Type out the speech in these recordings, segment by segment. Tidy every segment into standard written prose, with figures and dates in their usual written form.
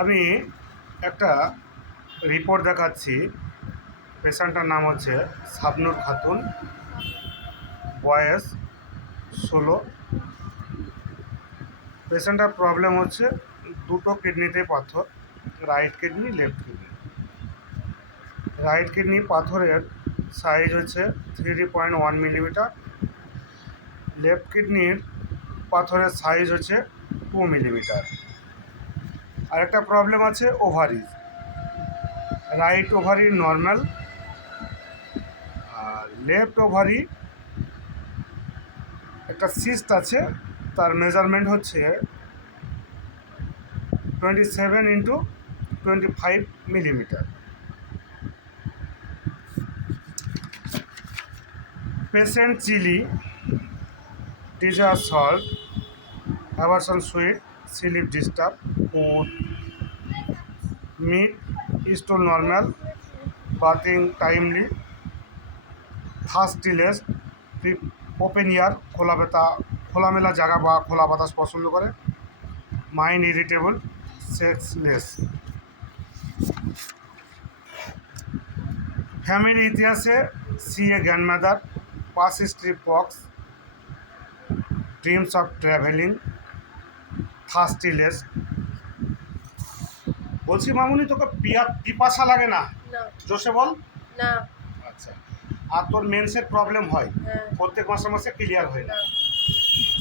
আমি একটা রিপোর্ট দেখাচ্ছি। পেশেন্টটার নাম হচ্ছে শাবনুর খাতুন, বয়স 16। পেশেন্টটার প্রবলেম হচ্ছে দুটো কিডনিতে পাথর, right kidney left kidney. Right kidney পাথরের সাইজ হচ্ছে 3.1 মিলিমিটার, লেফট কিডনির পাথরের সাইজ হচ্ছে 2 মিলিমিটার। আরেকটা প্রবলেম আছে ওভারিজ, রাইট ওভারি নর্মাল আর লেফট ওভারি একটা সিস্ট আছে, তার মেজারমেন্ট হচ্ছে 27x25 millimetre. Patient chilly, desire salt, aversion sweet, sleep disturb, food, meat, stool normal, bathing timely, thirstless, open air, খোলামেলা জায়গা বা খোলা বাতাস পছন্দ করে, মাইন্ড ইরিটেবল, সেক্সলেস। ফ্যামিলি ইতিহাসে CA grandmother, past history pox, dreams of travelling, thirstless. বলছি মামুনি, তোকে পিপাসা লাগে না? জোসে বল না। আচ্ছা। আর তোর মেন্সের প্রবলেম হয়? হ্যাঁ। প্রত্যেক মাসে মাসে ক্লিয়ার হয় না?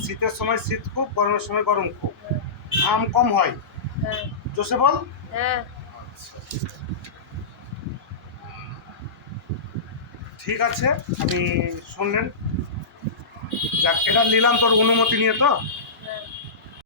শীতের সময় শীত খুব, গরমের সময় গরম খুব, ঘাম কম হয়? হ্যাঁ। জোসে বল। হ্যাঁ। আচ্ছা, ঠিক আছে, আমি শুনলেন, যাক, এটা নিলাম তোর অনুমতি নিয়ে তো।